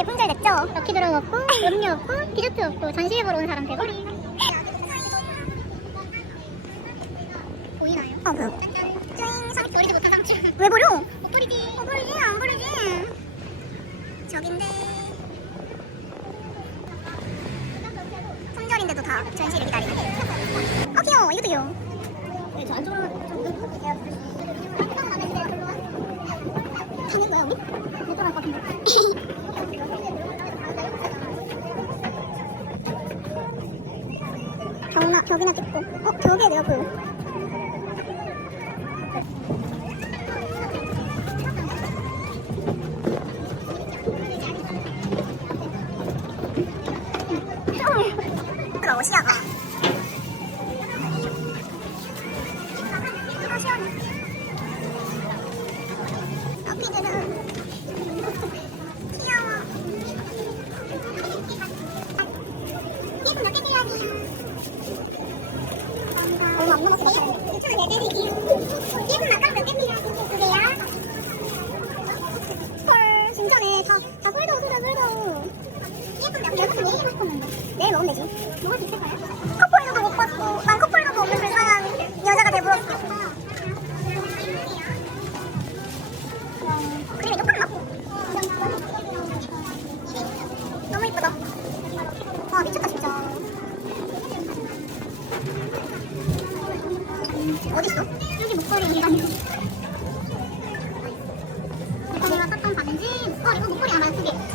이제 품절됐죠? 럭키 들어갔고 음료 없고 디저트 없고 전시회 보러 온 사람 되고. 보이나요? 어 보여. 쭈잉 상추 버리지 못한 상추 왜 버려? 못 버리지 못 버리지 안 버리지. 저긴데. 품절인데도 다 전시를 기다리네. 어 귀여워. 이것도 귀여워. 네, 저 안쪽으로 좀 넣고 다닌 거야 우리? 못 돌아갈 것 같은데. 벽이나 찍고 어? 벽에 내가 보여 러시아가 시원해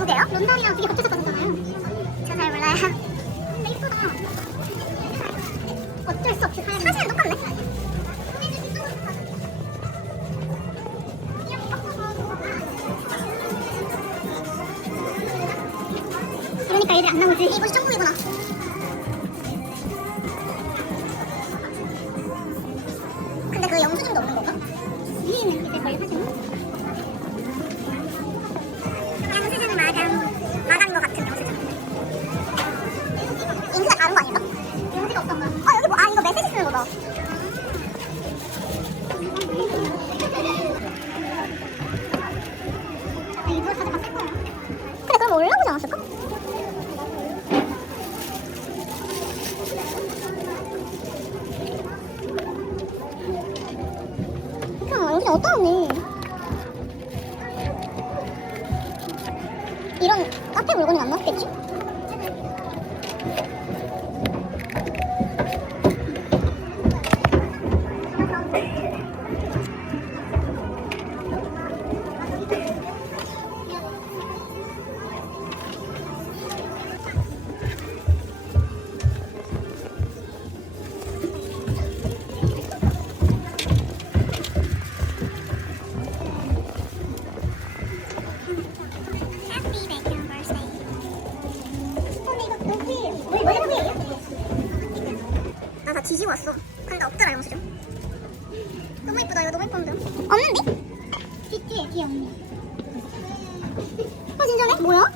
두 개요? 론던이랑 되게 겹쳐서 떠났잖아요. 저 잘 몰라요. 근데 이쁘다. 어쩔 수 없이 사야 사실은 똑같네. 그러니까 얘들 안 나오지. 이거 좀 나다네. 뭐야?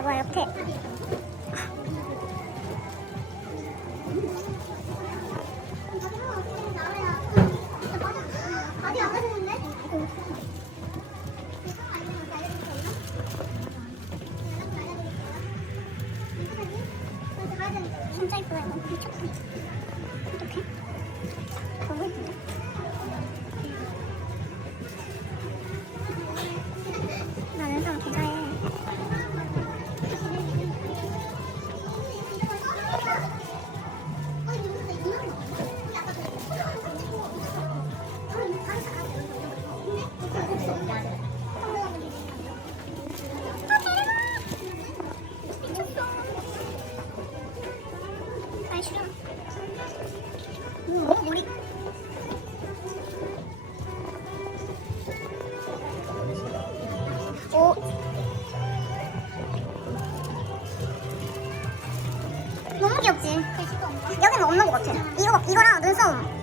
이렇게. 이거랑 눈썹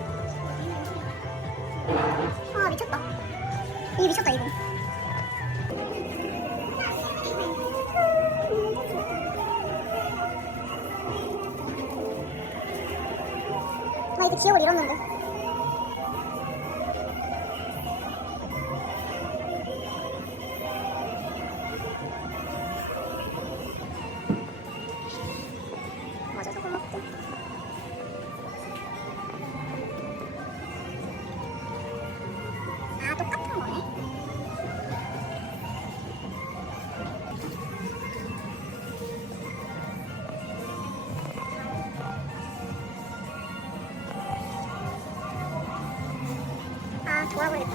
Well,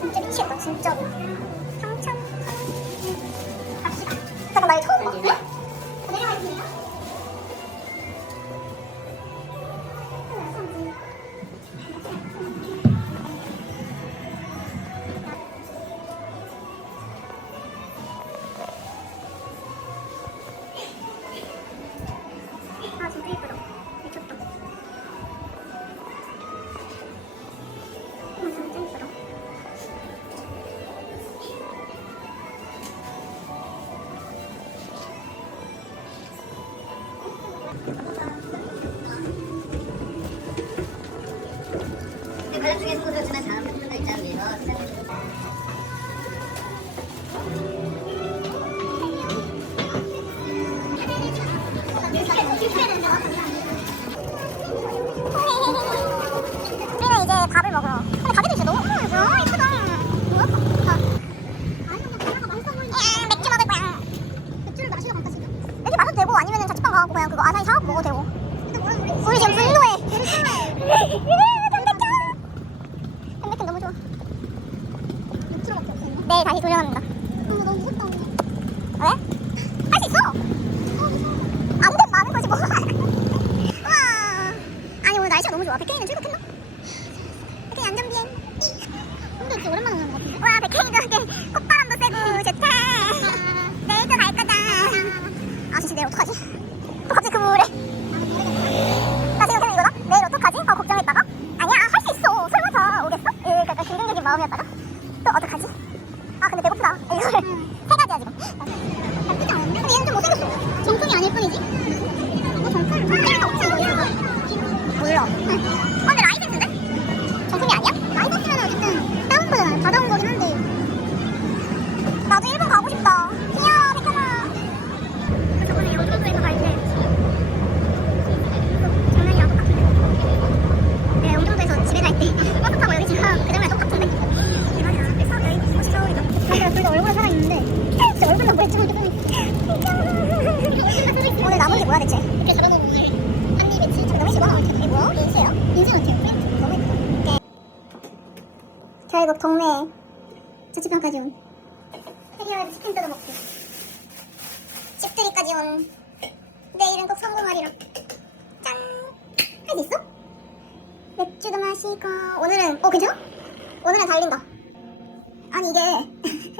진짜 미치겠다 진짜로. 어, 이제 밥을 먹으러 마음이었다가 또 어떡하지? 아 근데 배고프다. 음. 이거를 해가지야 지금. 나쁘지 않은데? 근데 얘는 좀 못생겼어. 정통이 아닐 뿐이지? 정통? 정통이 없지. 몰라. 여기까지 온 테리어에도 치킨 뜯어먹고 집들이까지 온 내일은 꼭 성공하리라 짠! 할 수 있어? 맥주도 마시고 오늘은 어 괜찮아? 오늘은 달린다 아니 이게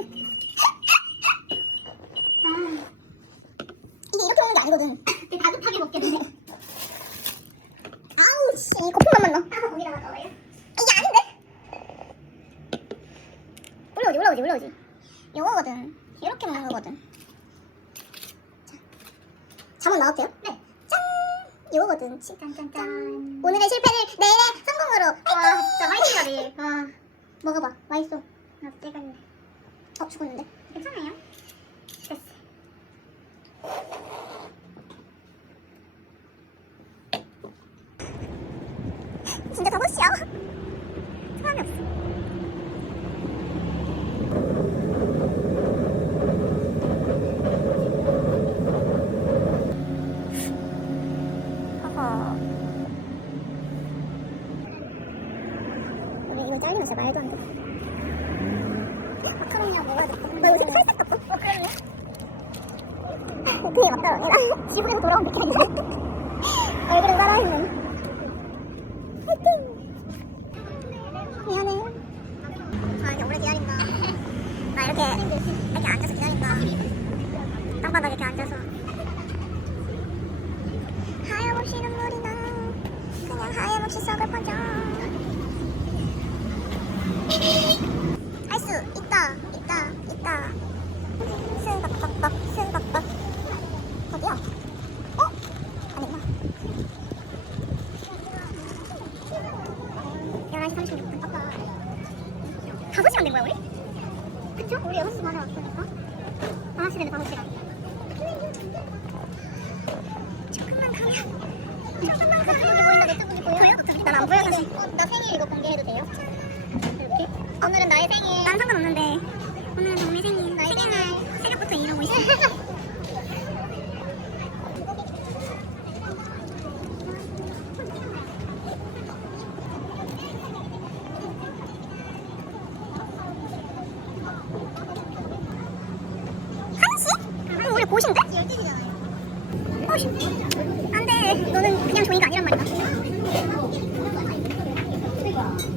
지구에서 돌아온 백혜란이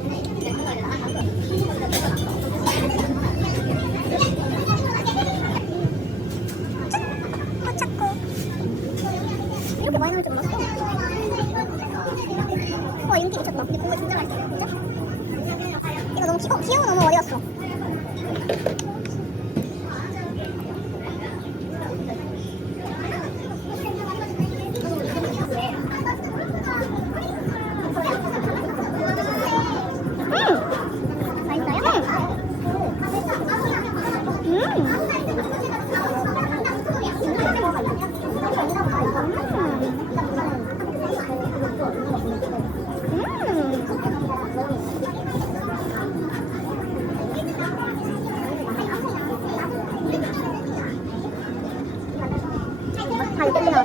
你们一定得乐着啊 खायचं ना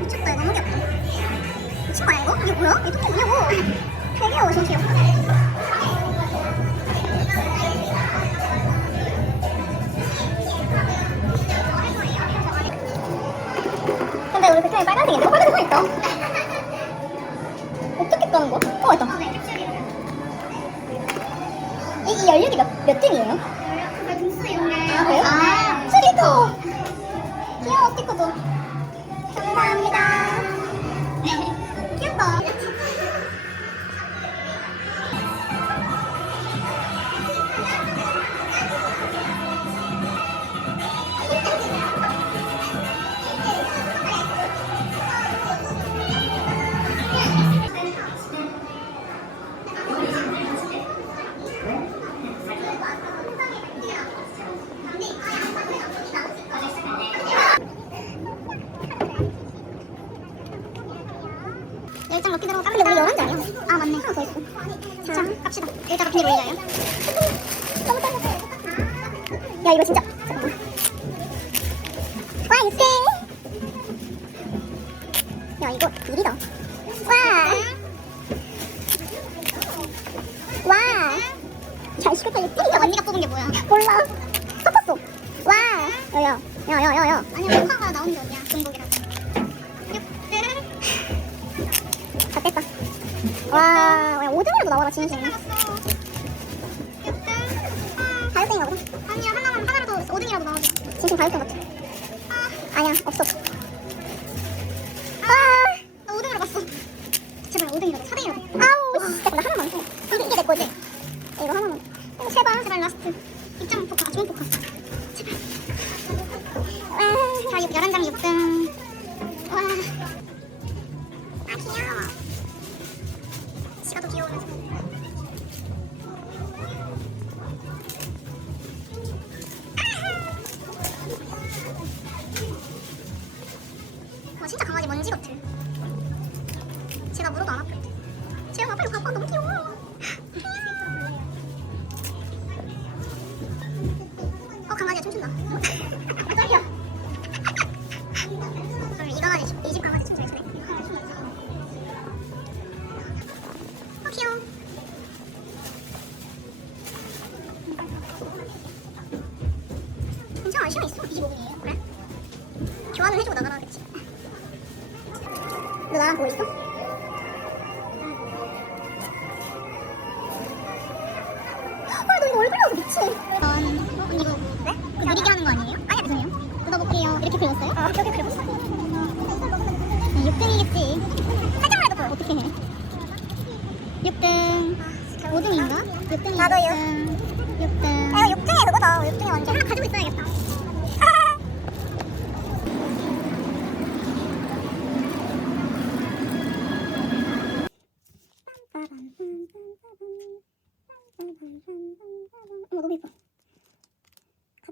미쳤다 너무 귀엽다 미친 거 알고? 이게 뭐야? 이게 토끼 근데 우리 백현이 빨간색인데? 아니야, 하나만, 하나라도 5등이라도 나오자. 진심 다육등 같아. 아니야, 없어.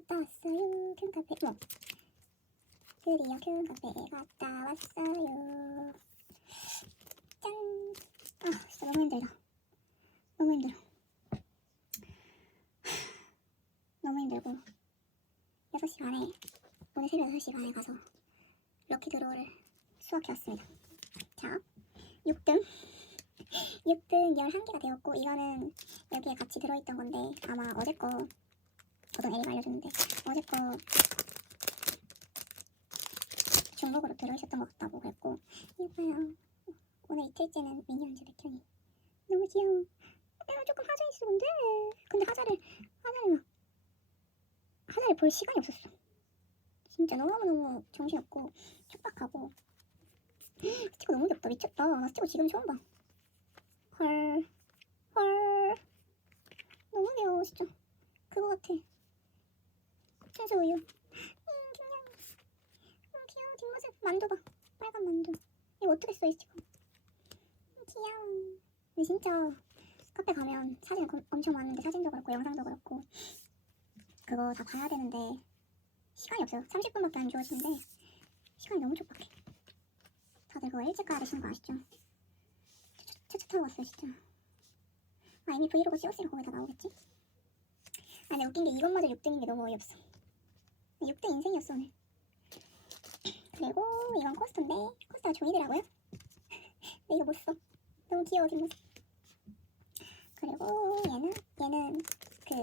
갔다 왔어요, 큰 카페. 어머. 드디어 큰 카페에 갔다 왔어요. 짠. 아, 진짜 너무 힘들다. 너무 힘들어. 너무 힘들고. 6시 반에, 오늘 새벽 6시 반에 가서 럭키 드로우를 수확해 왔습니다. 자, 6등. 6등 11개가 되었고, 이거는 여기에 같이 들어있던 건데, 아마 어제 거, 어떤 애가 알려줬는데, 어제 거 중복으로 들어있었던 것 같다고 그랬고, 이거요. 오늘 이틀째는 미니언즈 백현이. 너무 귀여워. 내가 조금 하자 안 돼. 근데 하자를, 하자를 막, 하자를 볼 시간이 없었어. 진짜 너무너무 정신없고, 촉박하고. 스티커 너무 귀엽다. 미쳤다. 나 스티커 지금 처음 봐. 헐. 헐. 너무 귀여워, 진짜. 그거 같아. 천사 우유. 음, 김양. 음, 귀여워. 뒷모습. 만두 봐. 빨간 만두. 이거 어떻게 써, 이 스티커? 음, 귀여워. 근데 진짜 카페 가면 사진 검- 엄청 많은데 사진도 그렇고 영상도 그렇고 그거 다 봐야 되는데 시간이 없어요. 30분밖에 안 주어지는데 시간이 너무 촉박해. 다들 그거 일찍 가야 되시는 거 아시죠? 차차 타고 왔어요 진짜. 아 이미 브이로그 찍었으니까 거기다 나오겠지? 아 근데 웃긴 게 이것마저 6등인 게 너무 어이없어. 6등 인생이었어 오늘. 그리고 이건 코스터인데 코스터가 종이더라고요. 근데 이거 못 써. 너무 귀여워 뒷모습. 그리고 얘는 얘는 그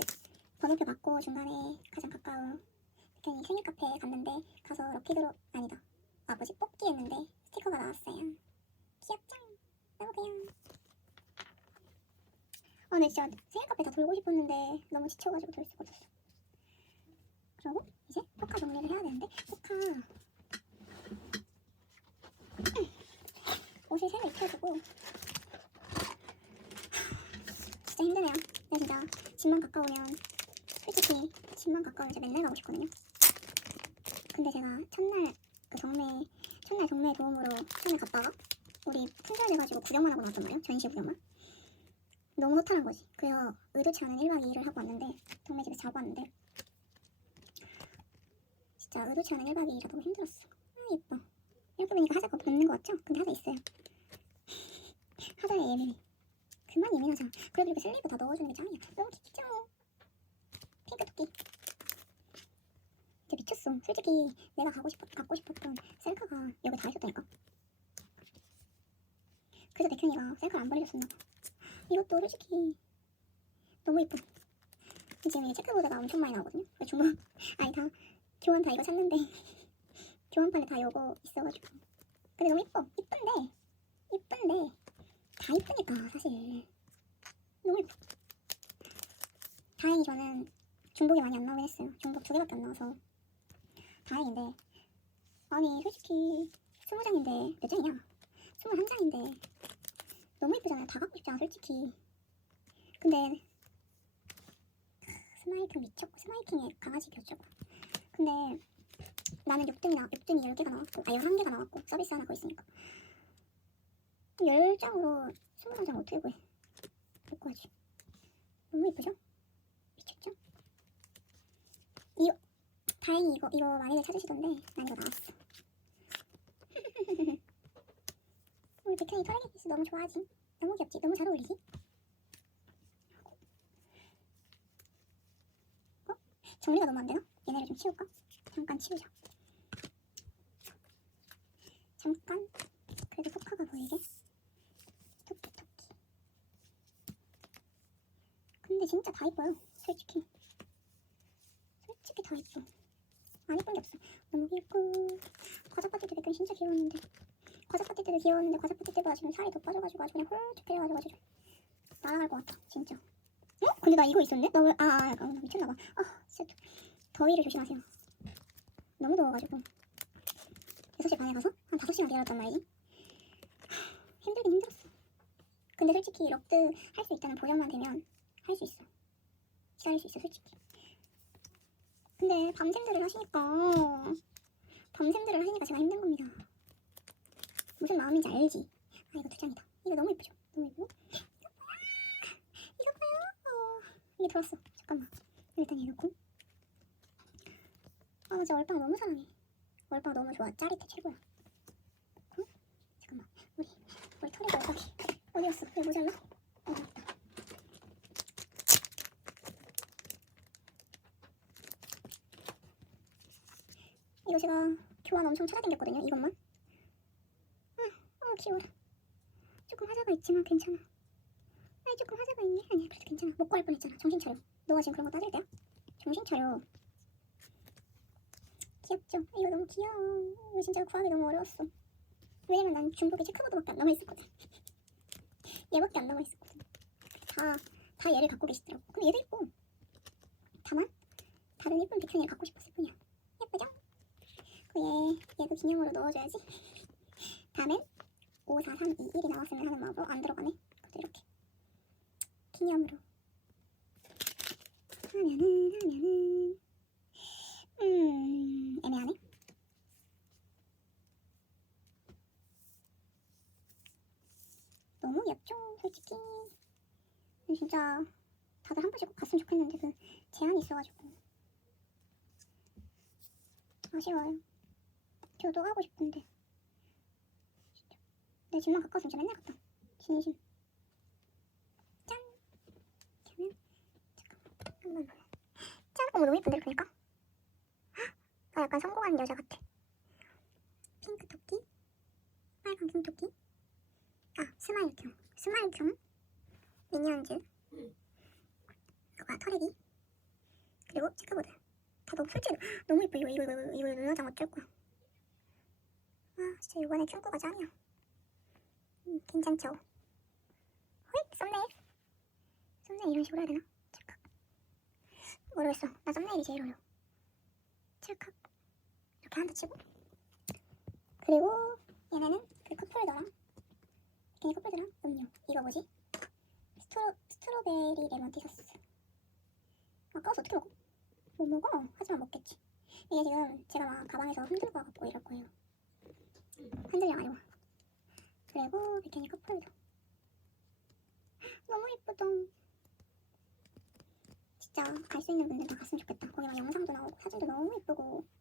번호표 받고 중간에 가장 가까운 백현이 생일 카페에 갔는데 가서 럭키드로 아니다. 아 뭐지 뽑기 했는데 스티커가 나왔어요. 귀엽죠? 너무 귀여워. 근데 진짜 생일 카페 다 돌고 싶었는데 너무 지쳐가지고 돌 수가 없었어. 그리고 이제 포카 정리를 해야 되는데 포카 옷을 새로 입혀주고 진짜 힘드네요. 나 진짜 집만 가까우면 솔직히 집만 가까우면 진짜 맨날 가고 싶거든요. 근데 제가 첫날 그 경매 첫날 경매 도움으로 처음에 갔다가 우리 품절돼가지고 구경만 하고 나왔단 말이에요. 전시 구경만. 너무 허탈한 거지. 그래서 의도치 않은 1박 2일을 하고 왔는데 동네 집에서 자고 왔는데 진짜 의도치 않은 1박 2일이라 너무 힘들었어. 아 예뻐. 이렇게 보니까 하자가 없는 거 같죠? 근데 하자 있어요. 하자에 예민해. 그만 예민하자. 그래도 이렇게 슬리브 다 넣어주는 게 짱이야. 너무 귀엽죠? 핑크 토끼. 진짜 미쳤어. 솔직히 내가 가고 싶었, 갖고 싶었던 셀카가 여기 다 있었다니까. 그래서 백현이가 셀카를 안 보내줬었나 봐. 이것도 솔직히 너무 이뻐. 지금 이 체크보드가 엄청 많이 나오거든요. 중고 아니 다 교환 다 이거 샀는데 교환판에 다 요거 있어가지고. 근데 너무 이뻐. 이쁜데 이쁜데 다 이쁘니까 사실 너무 이뻐. 다행히 저는 중복이 많이 안 나오긴 했어요. 중복 두 개밖에 안 나와서 다행인데 아니 솔직히 스무 장인데 몇 장이냐? 스물 한 장인데 너무 이쁘잖아요. 다 갖고 싶잖아 솔직히. 근데 스마일킹 미쳤고 스마일킹에 강아지 귀엽고 근데 나는 6등이 나 6등이 10개가 나왔고 아 11개가 나왔고 서비스 하나 거 있으니까 10장으로 21장 어떻게 구해 못 구하지 너무 이쁘죠? 미쳤죠? 이거 다행히 이거 이거 많이들 찾으시던데 난 이거 나왔어 우리 백현이 털리기스 너무 좋아하지 너무 귀엽지 너무 잘 어울리지 어? 정리가 너무 안 되나? 얘네를 좀 치울까? 잠깐 치우자. 잠깐. 그래도 포카가 보이게? 토끼 토끼. 근데 진짜 다 이뻐요 솔직히. 솔직히 다 이뻐. 안 이쁜 게 없어. 너무 귀엽고. 과자 파티 때 백현 진짜 귀여웠는데. 과자 파티 때도 귀여웠는데 과자 파티 때보다 지금 살이 더 빠져가지고 아주 그냥 홀쭉해가지고 아주 날아갈 것 같아 진짜. 어? 근데 나 이거 있었네? 나 왜, 아, 아 약간 미쳤나봐. 아 진짜 더위를 조심하세요. 너무 더워가지고. 6시 반에 가서 한 5시간 기다렸단 말이지. 하, 힘들긴 힘들었어. 근데 솔직히 럭드 할 수 있다는 보장만 되면 할 수 있어. 기다릴 수 있어 솔직히. 근데 밤샘들을 하시니까 밤샘들을 하시니까 제가 힘든 겁니다. 무슨 마음인지 알지? 아 이거 두 장이다. 이거 너무 예쁘죠? 너무 예쁘고. 이거 뭐야? 이거 봐요. 어, 이게 들었어. 잠깐만. 일단 얘 놓고 아 진짜 월빵 너무 사랑해. 월빵 너무 좋아. 짜릿해 최고야. 어? 잠깐만. 우리 우리 털이 월빵이 어디 갔어? 왜 모자라? 어 이거 제가 교환 엄청 찾아다녔거든요 이것만. 아, 아 귀여워라. 조금 하자가 있지만 괜찮아. 아니 조금 하자가 있네 아니야. 그래도 괜찮아. 못 구할 뻔했잖아. 정신 차려. 너가 지금 그런 거 따질 때야? 정신 차려 귀엽죠? 이거 너무 귀여워. 이거 진짜 구하기 너무 어려웠어. 왜냐면 난 중복에 체크보드밖에 안 남아있었거든. 얘밖에 안 남아있었거든. 다, 다 얘를 갖고 계시더라고. 근데 얘도 이뻐. 다만 다른 예쁜 백현이를 갖고 싶었을 뿐이야. 예쁘죠? 그 얘 얘도 기념으로 넣어줘야지. 다음엔 5, 4, 3, 2, 1이 나왔으면 하는 마음으로 안 들어가네. 그래도 이렇게. 기념으로. 하면은 하면은. 음 애매하네. 너무 예쁘죠 솔직히. 진짜 다들 한 번씩 꼭 갔으면 좋겠는데 그 제한이 있어가지고. 아쉬워요. 저도 가고 싶은데. 내 집만 가까웠으면 진짜 맨날 갔다. 진심. 짠! 그러면 잠깐만. 어머 너무 예쁜데 그러니까 나 약간 성공한 여자 같아. 핑크 토끼? 빨간 킹토끼? 아 스마일경 스마일경 미니언즈? 그거야 털이기 그리고 체크보드. 다 너무 솔직히 너무 예뻐. 이거 이거 이거 이거 눈화장 어쩔 거야. 아 진짜 이번에 큐브가 짱이야 음, 괜찮죠? 호잇 썸네일. 썸네일 이런 식으로 해야 되나? 찰칵. 모르겠어. 나 썸네일이 제일 어려워. 찰칵 한대 치고. 그리고 얘네는 그 컵홀더랑 걔네 컵홀더랑 음료. 이거 뭐지? 스트로, 스트로베리 레몬 티서스. 아까워서 어떻게 먹어? 못 먹어? 하지만 먹겠지. 이게 지금 제가 막 가방에서 흔들고 와갖고 이럴 거예요. 흔들려 가지고 그리고 비키니 컵홀더 너무 예쁘다. 진짜 갈 수 있는 분들 다 갔으면 좋겠다. 거기 막 영상도 나오고 사진도 너무 예쁘고. 응?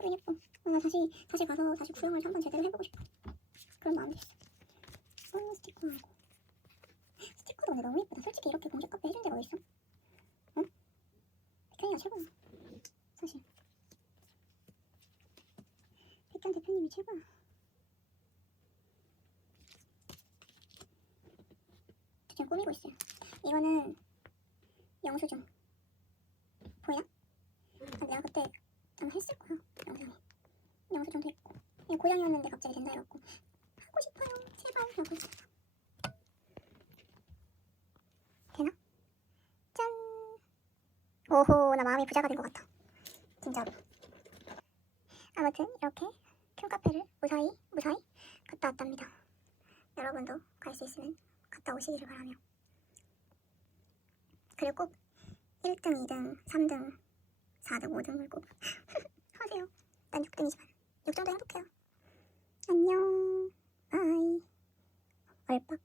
예쁘긴 예뻐 어, 나 다시 다시 가서 다시 구경을 한번 제대로 해보고 싶어. 그런 마음이 있어. 어 스티커하고. 스티커도 근데 너무 예쁘다. 솔직히 이렇게 공개 카페 해준 데가 어딨어? 응? 백현이가 최고야. 사실. 백현 대표님이 최고야. 저 지금 꾸미고 있어요. 이거는 영수증. 보이나? 아, 내가 그때 아마 했을 거야 영상에 영수증도 있고 이거 고양이였는데 갑자기 된다 해갖고 하고 싶어요. 제발. 있어 되나? 짠. 오호 나 마음이 부자가 된 것 같아. 진짜로. 아무튼 이렇게 큐카페를 무사히 무사히 갔다 왔답니다. 여러분도 갈 수 있으면 갔다 오시기를 바라며. 그리고 꼭 1등, 2등, 3등, 4등, 5등을 꼭 하세요. 난 6등이지만 6등도 행복해요. 안녕. 아이. 얼빡